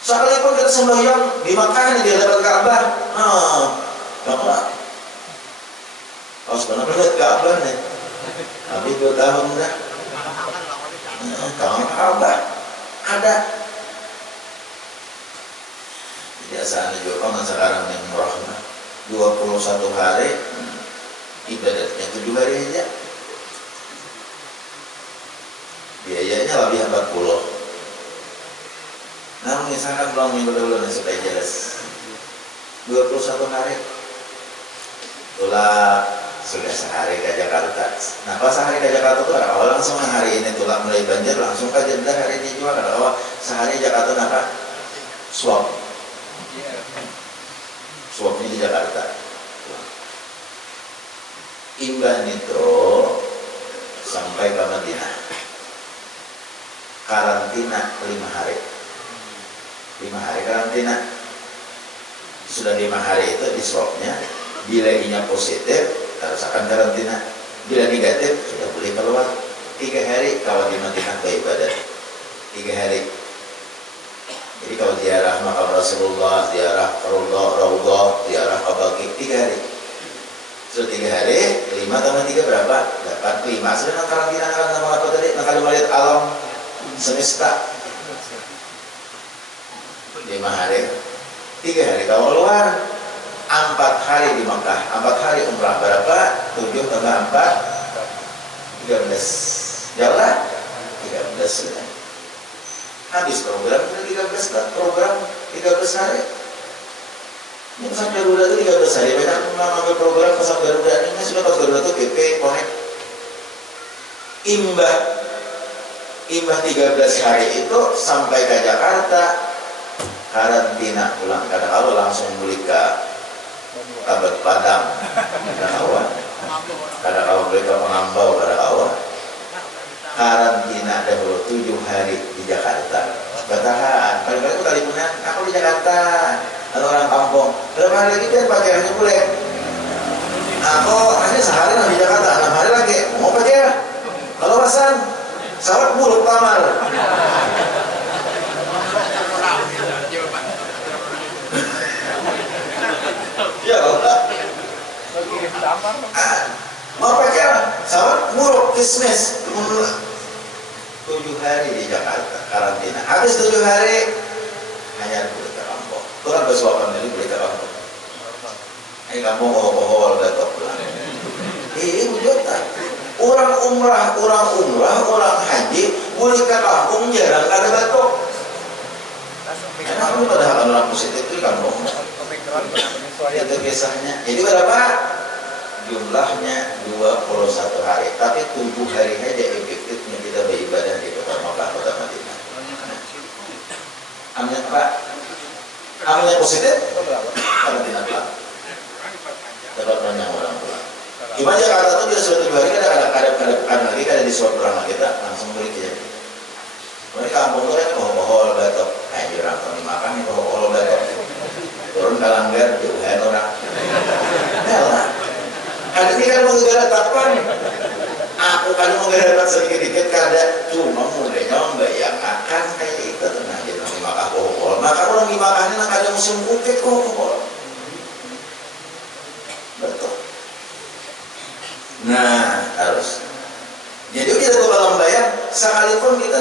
sekalipun kita sembahyang di Makkah di hadapan Ka'bah, Ka'bah. Oh sebenarnya lihat Ka'bah nih. Habis 2 tahun dah. Ka'bah ada. Biasanya juga kan sekarang yang murah 21 hari ibadatnya 7 hari aja, biayanya lebih 40. Nah misalkan pulang minggu dahulu supaya jelas 21 hari tulah sudah sehari ke Jakarta. Nah pas sehari ke Jakarta tuh ada awal langsung hari ini tulah mulai banjir langsung ke Jeddah hari ini juga ada awal sehari Jakarta napa swab swabnya di Jakarta. Imbah itu sampai ke Madinah karantina 5 hari 5 hari karantina. Sudah 5 hari itu di swabnya, bila inya positif harus akan karantina, bila negatif sudah boleh keluar. 3 hari kalau di Madinah beribadah 3 hari. Jadi kalau ziarah makam Rasulullah, ziarah Raudhah, ziarah Baqi 3 hari. Sudah 3 hari, 5 tambah 3 berapa? Dapat 5. Sudah karantina sama apa tadi? Nakal melihat alam semesta. 5 hari, 3 hari kalau keluar, 4 hari di Makkah, 4 hari umrah berapa? 7 tambah 4, 13. Jauh lah, 13 sudah. Habis program 13 hari. Ini pesan Garuda itu 13 hari. Banyak mengambil program pesan Garuda ini sudah pas Garuda itu BP Connect. Imbah 13 hari itu sampai ke Jakarta karantina pulang kadang awal langsung beli ke Kabat Padang kadang awal beli ke Pengambau kadang awal karantina dahulu 7 hari di Jakarta. Bertahan. Paling-paling kali punya aku di Jakarta. Ada orang kampung. Berapa hari lagi kan pakaiannya boleh. Aku hanya sehari di Jakarta. 6 hari lagi. Mau pakai? Kalau pasan, sawat buruk kamar. Ya kalau mau pakai? Sawat buruk kismis. 7 hari di Jakarta karantina. Habis 7 hari hanya boleh ke kampung. Itu kan bersuapan jadi boleh ke kampung. Ini kampung kohol dapat pulang. Wujudnya orang umrah, orang haji boleh ke kampung jarang ada batuk. Karena aku pada orang positif itu di kampung. Itu kisahnya. Jadi berapa? Jumlahnya 21 hari, tapi 7 hari aja efektifnya kita beribadah di kota Makkah, kota Madinah. Amalnya apa? Amalnya positif? Karantina pulang. Dapat banyak orang pulang. Cuma Jakarta tuh dia sudah 7 hari kadang lagi di suatu orang kita langsung beli aja. Mereka kampung tuh kan kohol batok, jurang kami makan kohol batok. Turun Kalanggar jauh orang Ada ini kan mau garatapan. Aku kan mau garatat sedikit-sedikit kada cuma mulainya membayangkan kayak itu tenang jadi nang makan kohol. Maka orang dimakan nang kada musim kupit kohol. Betul. Nah harus. Jadi kita tuh kalau membayang sekalipun kita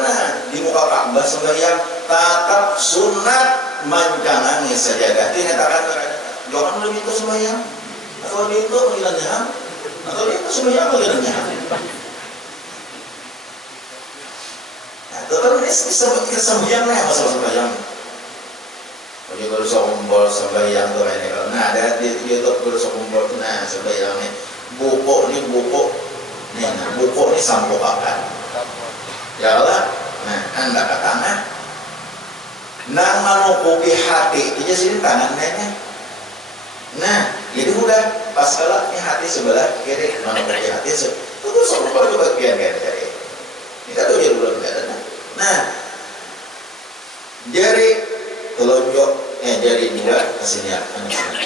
di muka Ka'bah sembahyang tatap sunat mancangan sajadah. Dinyatakan jangan lebih itu sembahyang atau lebih itu panggilannya atau lebih itu sembahyang panggilannya. Nah itu kan bisa kita sembahyang lah masalah sembahyang. Jadi kalau sekumpul sembahyang tuh ini kalau ada di YouTube kalau sekumpul tuh sembahyang nih buku nih buku nih sampokakan. Ya Allah, nah anda ke tanah, nang manukupi hati itu sini tangannya. Nah, jadi udah pas kalau ini hati sebelah kiri, manukupi hati terus sekumpul ke bagian kiri. Kita tuh jadi belum ada. Nah, jari telunjuk, jari dua kesini ya.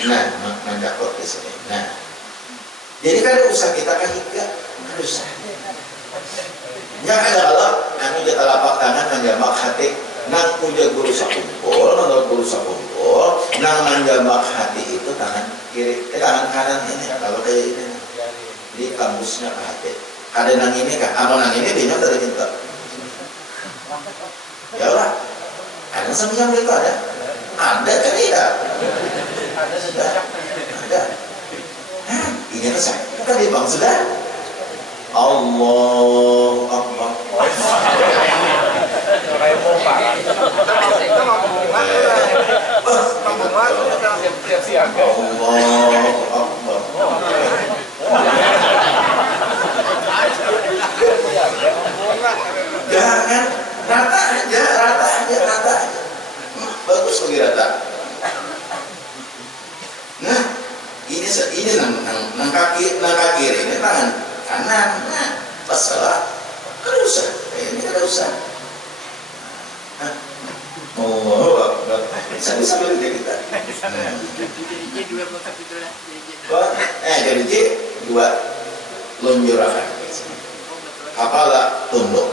Nah, mencakup di sini. Nah, jadi kan usaha kita kan hingga usah. Ya ada Allah, anu jata lapak tangan menjamak hati, nang puja guru sakumpul, menurut guru sakumpul, nang menjamak hati itu tangan kiri, tangan kanan ini kalau kayak ini, di kamusnya ke hati. Ada nang ini kan, anu nang ini dia dari kita. Ya Allah, ada sembilan itu ada kan tidak? Ada. Ini kan saya, bukan di bang sudah. Allahu Akbar. Allahu Akbar. Jangan rata aja. Bagus lagi rata. Nah, ini nang kaki ini tangan kanan. Nah, pas salah kan usah. Ini kan usah. Oh, bisa beli kita. Jadi dua motor itu lah. Jadi dua lunjurakan. Kepala tunduk.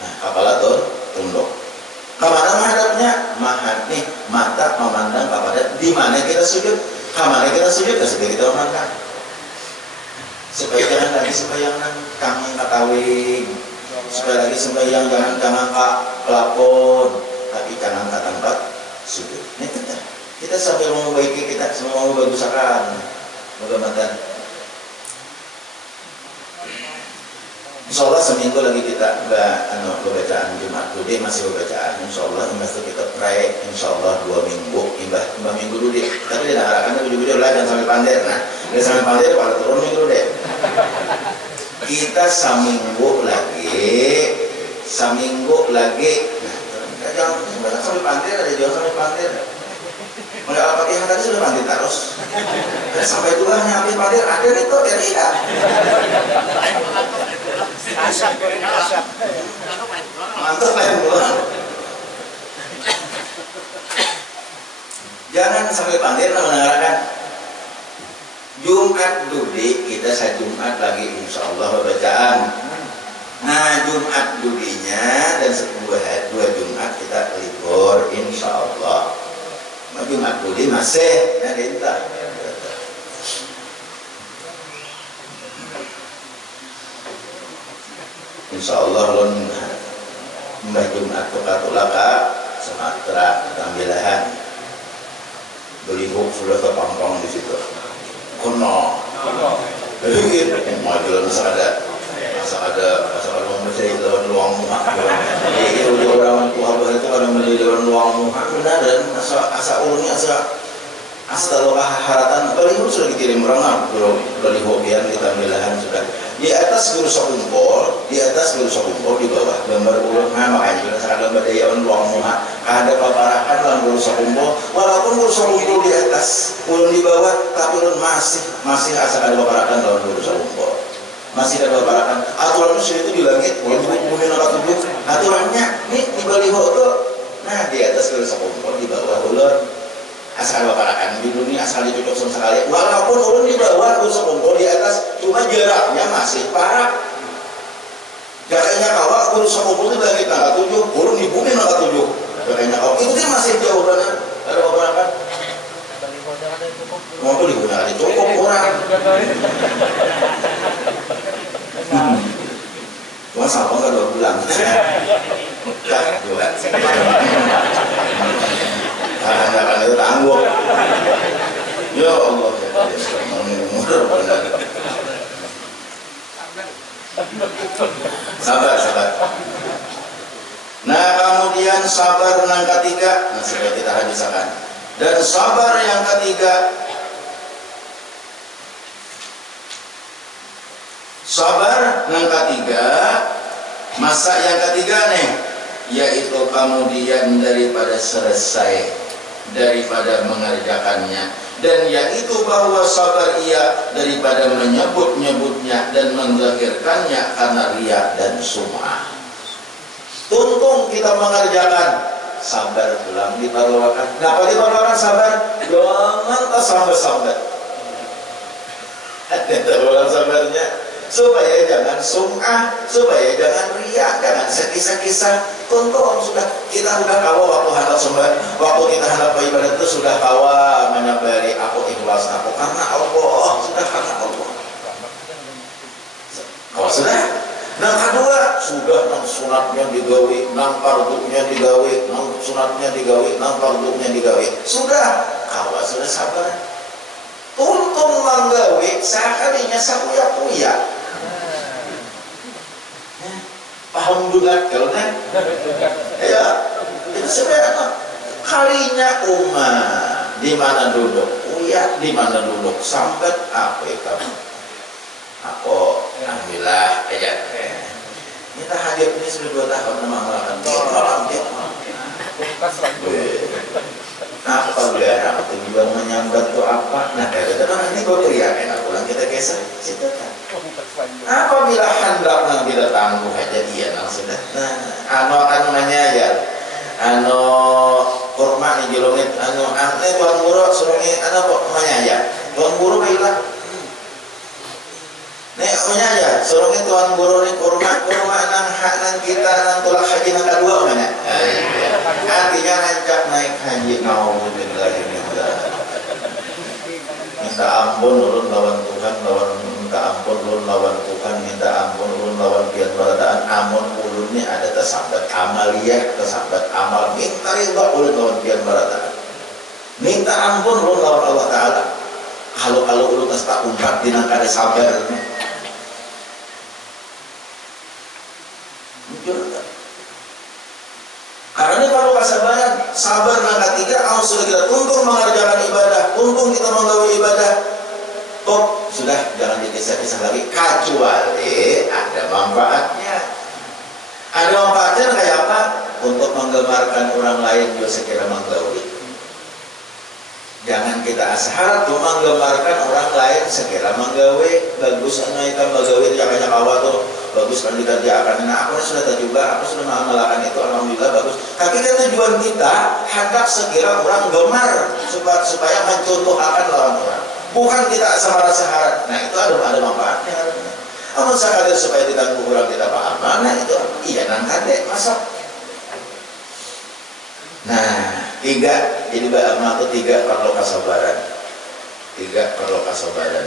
Nah, kepala tunduk. Kemana menghadapnya? Nih, mata memandang kepada di mana kita sujud. Kemana kita sujud? Ketika kita memandang. Supaya jangan lagi sembahyang kami katawing. Supaya lagi sembahyang jangan kak pelapon. Tapi jangan kak tempat sujud. Ini kita sambil membaiki kita semua membagusakan. Mudah-mudahan. Insya Allah seminggu lagi kita bacaan Jumat Dudi masih bacaan. Insya Allah kita pray. Insya Allah 2 minggu imbah minggu dulu deh. Tapi dia arahkan video lah dan sampai pandir. Nah, dia sampai pandir pada turun minggu dulu deh. Kita seminggu lagi. Nah, jangan sampai pandir ada jual sampai pandir. Mulai Al-Fatihah tadi sudah pandir terus. Sampai tua hanya habis pandir ada itu dari ya. Asap. Mantap lain pulang. Jangan sampai pandir mendengarkan Jumat Dudi kita Jumat lagi insya Allah bacaan. Nah Jumat Dudinya dan 2 Jumat kita libur insya Allah. Jumat Dudi masih perintah. Insya Allah Mbah Jumat Tukatulaka Sumatera Tambilahan Belihuk sudah kepampang di situ. Kono. Gitu. Majulah masa ada orang mencari lawan luang muha. Jadi orang tua itu kadang mencari lawan luang muha. Benar dan asa ulungnya asa lokah haratan. Belihuk sudah dikirim orang Belihuk yang di Tambilahan sudah. Di atas guru sakumpul, di bawah gambar ulun. Nah makanya juga sangat gambar dayawan luang muha. Ada paparakan dalam guru sakumpul. Walaupun guru sakumpul di atas, ulun di bawah, tapi ulun masih asal ada paparakan dalam guru sakumpul. Masih ada paparakan. Aturan itu di langit, ulun di bumi nomor 7. Aturannya nih di baliho tuh. Nah di atas guru sakumpul, di bawah ulun. asal bakarakan di dunia asal dicocok sama sekali walaupun ulun di bawah ulun sekongkol di atas cuma jaraknya masih parah jaraknya kawak ulun sekongkol di langit nangka 7 ulun di bumi nangka 7 jaraknya kawak itu kan masih jauh banget ada bakarakan mau tuh digunakan cukup kurang cuma sama nggak 2 bulan tak juga kadang-kadang itu tangguh ya Allah sabar nah kemudian sabar yang ketiga nah sudah kita habiskan dan sabar yang ketiga masa yang ketiga nih yaitu kemudian daripada selesai daripada mengerjakannya dan yaitu bahwa sabar ia daripada menyebut-nyebutnya dan menzahirkannya karena riya dan sum'ah. Tuntung kita mengerjakan sabar pulang diparwakan. Kenapa diparwakan sabar? Jangan tersambat-sambat. Ada terlalu sabarnya supaya jangan sum'ah, supaya jangan riya, jangan sekisah-kisah. Tuntung sudah kita sudah kawa waktu hendak sembah, waktu kita hendak beribadah itu sudah kawa menyembari aku ikhlas aku karena Allah, sudah karena Allah. Kalau sudah, yang kedua sudah nang sunatnya digawe, nang fardhunya digawe, nang sunatnya digawe, nang fardhunya digawe. Sudah kawa sudah sabar. Tuntung manggawe sakalinya sakuya-kuya. Paham juga kalau kan? Ya, itu sebenarnya kalinya umat di mana duduk, uya di mana duduk, sambat apa ya kamu? Aku, alhamdulillah aja. Kita hadir ini sudah 2 tahun melakukan apa biar aku juga menyambat tuh apa? Nah dari itu ini gue teriak enak pulang kita kisah situ kan. Apabila hendak nang kita tangguh aja dia nang sudah. Nah, anu nanya ya, kurma nih jilongit, tuan guru suruhnya, kok nanya ya, tuan guru bilang, nih punya aja, suruhnya tuan guru nih kurma nang kita nang tolak haji nang kedua mana? Artinya rancak naik haji naudzubillah minta ampun ulun lawan Tuhan minta ampun ulun lawan Tuhan minta ampun ulun lawan pian baradaan amun ulun ini ada tersambat amaliyah tersambat amal minta ridha ulun lawan pian baradaan minta ampun ulun lawan Allah Ta'ala kalau ulun tak umpat dina kada sabar karena ini perlu kesabaran sabar yang ketiga harus sudah kita tuntung mengerjakan ibadah tuntung kita menggawe ibadah sudah jangan dikisah-kisah lagi kecuali ada manfaatnya kayak apa untuk menggemarkan orang lain juga sekira menggawe jangan kita asal cuma menggemarkan orang lain sekira menggawe bagus anaikan menggawe jangan kawa tuh bagus kan dikerjakan. Nah aku sudah tahu juga, aku sudah mengamalkan itu, alhamdulillah bagus. Tapi kan tujuan kita hendak sekira orang gemar supaya mencontohkan lawan orang. Bukan kita sahara-sahara. Nah itu ada manfaatnya. Amun sakadar supaya ditangguh orang kita paham mana itu iya nang kade masak. Nah 3 jadi ba'amal itu 3 perlu kesabaran. 3 perlu kesabaran.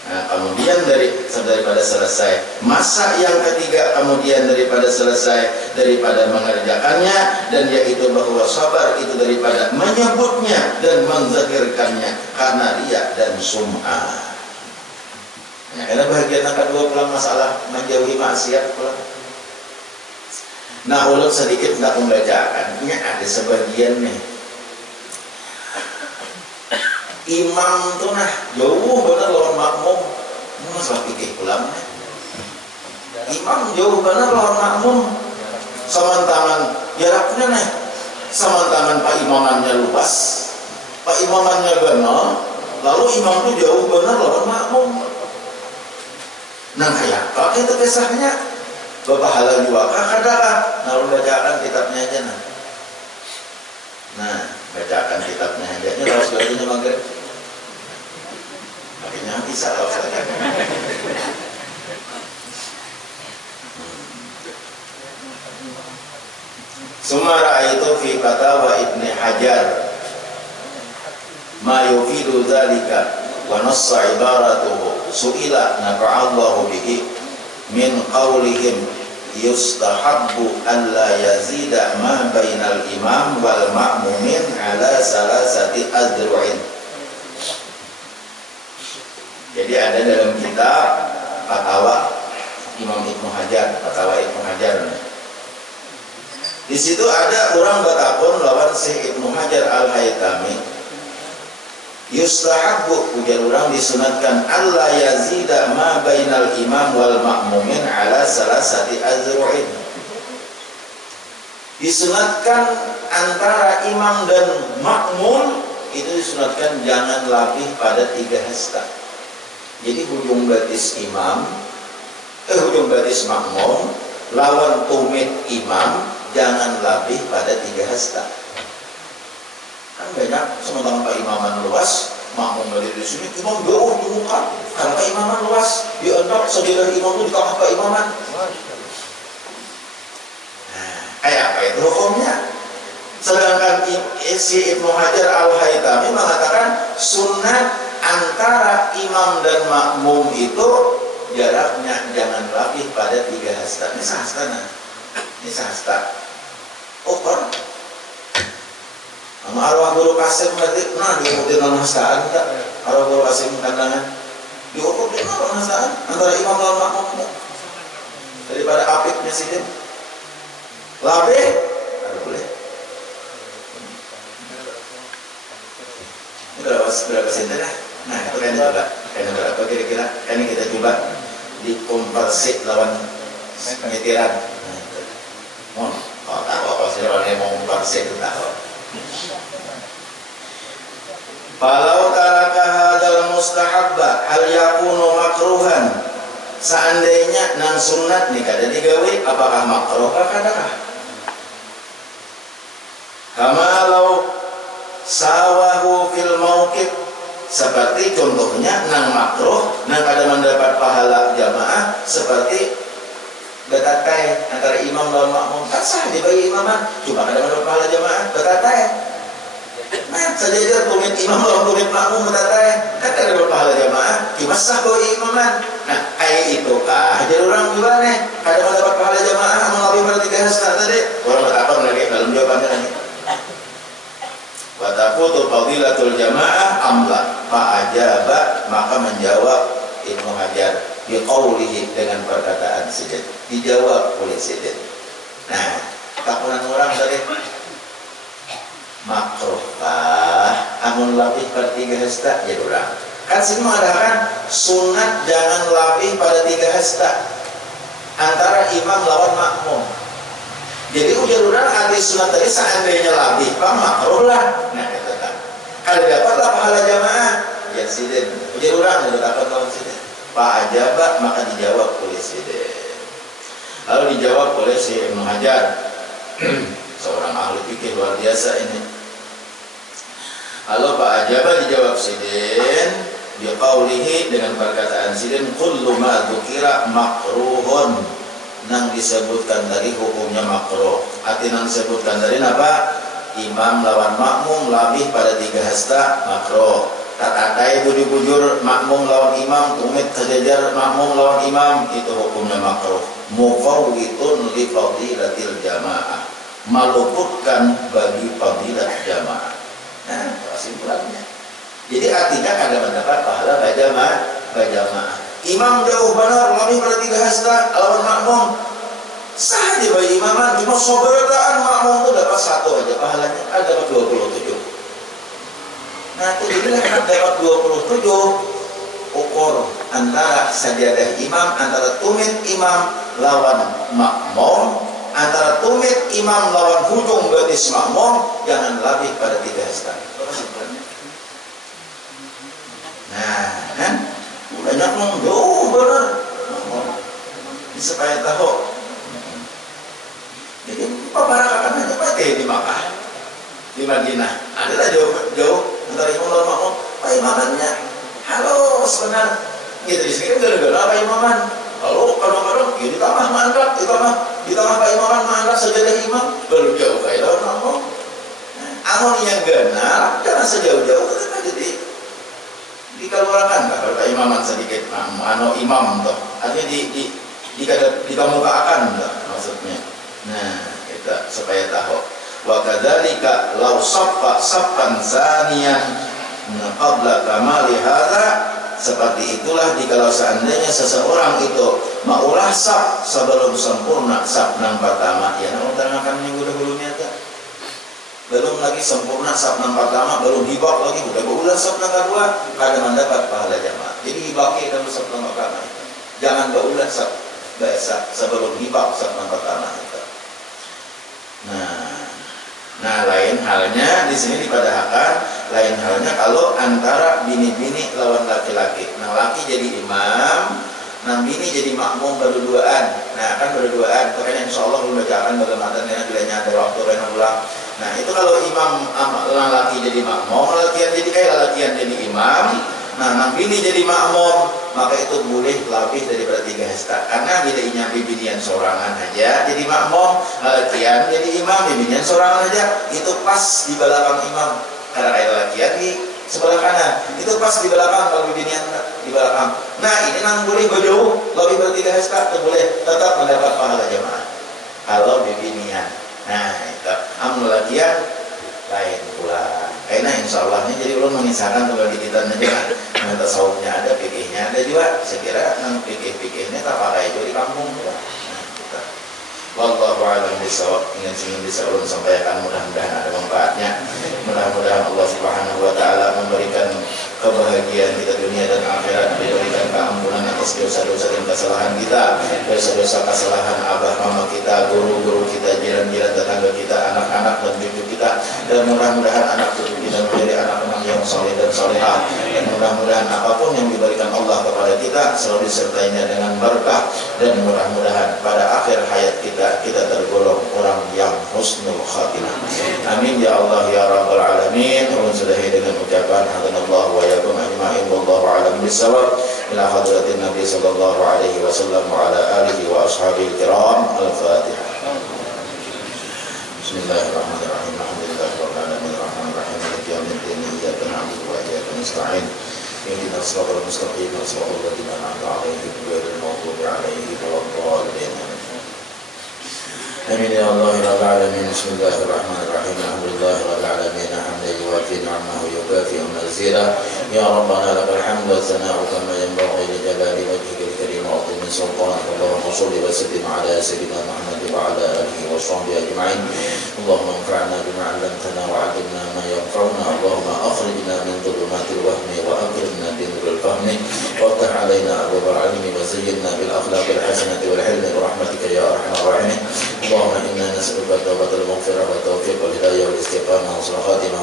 Nah, kemudian daripada selesai masa yang ketiga kemudian daripada selesai daripada mengerjakannya dan yaitu bahwa sabar itu daripada menyebutnya dan menzahirkannya karena riya dan sum'ah. Nah, karena bagian yang kedua pulang masalah menjauhi maksiat pulang. Nah, ulun sedikit tidak membacakan. Ini ada sebagian nih. Imam tuh nah jauh bener lawan makmum masalah pikir pulang imam jauh bener lawan makmum sementangan jaraknya nih sementangan pak imamannya luas pak imamannya bener lalu imam tuh jauh bener lawan makmum nah kayak apa itu kisahnya bapak halal juga kadang lalu bacakan kitabnya aja nah bacakan kitabnya aja. Ini lawas batunya maghrib. Makanya bisa lawas batunya. Summa ra'aitu fi fatawa Ibnu Hajar ma yufidu dzalika wa nassa ibaratuhu su'ila nafa'allahu bihi min qawlihim yustahabbu an la yazida ma bainal imam wal ma'mumin ala salasati azru'in. Jadi ada dalam kitab fatwa Imam Ibnu Hajar, fatwa Ibnu Hajar. Di situ ada orang bertakun lawan Syekh Ibnu Hajar Al-Haytami. Yustahabbu ujar orang disunatkan alla yazida ma bainal imam wal ma'mumin ala salasati azru'in. Disunatkan antara imam dan makmum itu disunatkan jangan lebih pada 3 hasta. Jadi hujung batis makmum lawan tumit imam jangan lebih pada 3 hasta. Kan banyak sementara Pak Imaman luas, makmum dari di sini, imam jauh di muka. Karena Pak Imaman luas, dianggap sejadah imam itu di tengah Pak Imaman. Nah, kayak apa itu hukumnya? Sedangkan si Ibnu Hajar Al-Haytami mengatakan sunat antara imam dan makmum itu jaraknya jangan lebih pada 3 hasta. Ini sahasta, nah. Ini sahasta. Ukur. Sama arwah guru Kasim berarti, nah diukur dengan hastaan enggak? Arwah guru Kasim kandangan diukur dengan hastaan antara imam dan makmum daripada apiknya sidin. Labih, ada boleh. Ini berapa senti lah? Nah, itu kayaknya coba. Kayaknya berapa kira-kira? Kayaknya kita coba dikonversi lawan nyetiran. Mohon, kalau tahu apa sih orang yang mau konversi itu tahu. Falau taraka hadzal mustahabba hal yakunu makruhan. Seandainya nang sunat nih kada digawe apakah makruh kadakah? Kama law sawahu fil mauqif, seperti contohnya nang makruh nang kada mendapat pahala jamaah seperti betatai antara imam dan makmum. Kan sah dibagi imaman cuma kada mendapat pahala jamaah betatai. Nah, saja tumit imam lawan tumit makmum betatai kan kada dapat pahala jamaah cuma sah bagi imaman. Nah, kayak itu kah jadi orang juga nih kada mendapat pahala jamaah melalui pada 3 hasta tadi orang bertakon lagi dalam jawabannya lagi. Wa taqutu fadilatul jamaah amla fa ajaba, maka menjawab Ibnu Hajar biqaulihi dengan perkataan sidin, dijawab oleh sidin. Nah, takunan orang tadi makruh amun lapih pada 3 hasta jadi orang kan sini mengadakan sunat jangan lapih pada 3 hasta antara imam lawan makmum. Jadi ujar orang arti sunat tadi seandainya lapih pak makruh lah. Nah itu kan kalau dapatlah pahala jamaah ya sidin ujar orang sudah dapat lawan sidin pak ajabah, maka dijawab oleh sidin. Lalu dijawab oleh si Ibnu Hajar seorang ahli fikih luar biasa ini. Lalu Pak Ajabah dijawab sidin biqaulihi dengan perkataan sidin kullu ma dzukira makruhun, nang disebutkan tadi hukumnya makruh. Arti nang disebutkan tadi apa? Imam lawan makmum labih pada 3 hasta makruh. Tatatai bujur-bujur makmum lawan imam, tumit sejajar makmum lawan imam, itu hukumnya makruh. Mufawwitun li fadilatil jamaah, meluputkan bagi fadilat jamaah. Nah, kesimpulannya. Jadi artinya kada mendapat pahala berjamaah. Imam jauh benar lebih pada 3 hasta lawan makmum. Sah aja bagi imaman, cuma sobetaan makmum itu dapat 1 aja pahalanya, ada dapat 27. Nah, itu jadilah dapat 27 ukur antara sajadah imam, antara tumit imam lawan makmum, antara tumit imam lawan hujung batis makmum jangan lebih pada 3 hasta. Nah, kan banyak jauh benar ini supaya tahu. Jadi pemarakan aja pakai di Makkah. di Madinah. Adalah jauh antara imam dan makmum. Pak imamannya halo sebenarnya. Gitu di sini kan gara-gara Pak imaman. Lalu kadang-kadang ya ditambah mangkat, ditambah Pak imaman mangkat sajadah imam baru jauh kayak lawan makmum. Amun yang benar jangan sejauh-jauh kan jadi dikeluarkan kalau Pak imaman sedikit imam toh. Artinya dikemukakan maksudnya. Nah, kita supaya tahu. Wa kadzalika law saffan saniyan qabla kamali hadza, seperti itulah jikalau seandainya seseorang itu maulah saf sebelum sempurna saf nang pertama, ya namun terangkan minggu dahulunya tak belum lagi sempurna saf nang pertama, belum hibak lagi udah berulah saf nang kedua kada mendapat pahala jamaah. Jadi hibaki dalam saf nang pertama itu jangan berulah saf biasa sebelum hibak saf nang pertama itu. Nah, lain halnya di sini dipadahkan, lain halnya kalau antara bini-bini lawan laki-laki. Nah, laki jadi imam, nah bini jadi makmum berduaan. Nah, kan berduaan, makanya insya Allah membacakan bagaimana bilanya ada waktu rena ulang. Nah, itu kalau imam laki jadi makmum, laki-laki jadi laki-laki jadi imam. Nah, bini jadi makmum, maka itu boleh lebih daripada 3 hasta. Karena bila inyambi binian sorangan aja jadi makmum, laki-laki jadi imam, binian sorangan aja itu pas di belakang imam. Karena laki-laki di sebelah kanan, itu pas di belakang kalau binian di belakang. Nah, ini nang boleh berjauh lebih dari 3 hasta, boleh tetap mendapat pahala jamaah. Kalau binian, nah itu amun laki-laki lain pula. Karena insya Allah ini jadi ulun mengisahkan kepada kita juga. Nah, tasawufnya ada, fikihnya ada juga. Saya kira nang fikih-fikihnya tak pakai juga di kampung juga. Nah, kita. Wallahu a'lam bishawab. Ingin bisa ulun sampaikan, mudah-mudahan ada manfaatnya. Mudah-mudahan Allah Subhanahu wa taala memberikan kebahagiaan kita dunia dan akhirat, diberikan keampunan atas dosa-dosa dan kesalahan kita, dosa-dosa kesalahan abah mama kita, guru-guru kita, jiran-jiran tetangga kita, anak-anak dan cucu kita, dan mudah-mudahan anak cucu kita menjadi anak-anak yang saleh dan salehah, dan mudah-mudahan apapun yang diberikan Allah kepada kita selalu disertainya dengan berkah, dan mudah-mudahan pada akhir hayat kita tergolong orang yang husnul khatimah. Amin ya Allah ya rabbal alamin. Ulun sudahi dengan ucapan hadanallahu wa yakum ajma'in wallahu a'lam bissawab. Ila hadratin Nabi sallallahu alaihi wasallam wa ala alihi wa ashabihi kiram. Al-Fatihah. Bismillahirrahmanirrahim. Alhamdulillahirabbil alamin arrahmanir rahim maliki yaumiddin iyyaka na'budu wa iyyaka nasta'in. Ihdinas siratal mustaqim siratal ladzina an'amta 'alaihim ghairil maghdubi 'alaihim waladdallin. Amin ya Allah ya Rabbal alamin. Bismillahirrahmanirrahim. Alhamdulillahirabbil alamin hamdan yuwafi ni'amahu yukafi mazida. Ya Rabbana lakal hamdu wa thana'u kama yanbaghi li jalali wajhikal karim wa 'azimi sultanik. Allahumma shalli wa sallim ala sayyidina Muhammad wa ala alihi wa sahbihi ajma'in. Allahumma anfa'na bima 'allamtana wa 'allimna ma yanfa'una. Allahumma akhrijna min dhulumatil wahmi wa akrimna bi nuril fahmi waftah 'alaina abwaabal 'ilmi wa zayyinna bil akhlaqil hasanati wal hilmi bi rahmatika ya arhamar rahimin. Allahumma inna nas'aluka tawbatal maghfirah wa tawfiq wal hidayah wal istiqamah wa husnul khatimah.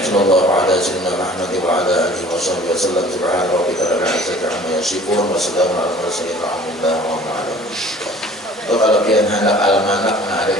Sallallahu ala sayyidina Muhammad wa ala alihi wa sahbihi wa sallam. Subhana rabbika rabbil izzati amma yasifun wa salamun alal mursalin walhamdulillahi rabbil alamin. Kalau kalian hendak almanak ada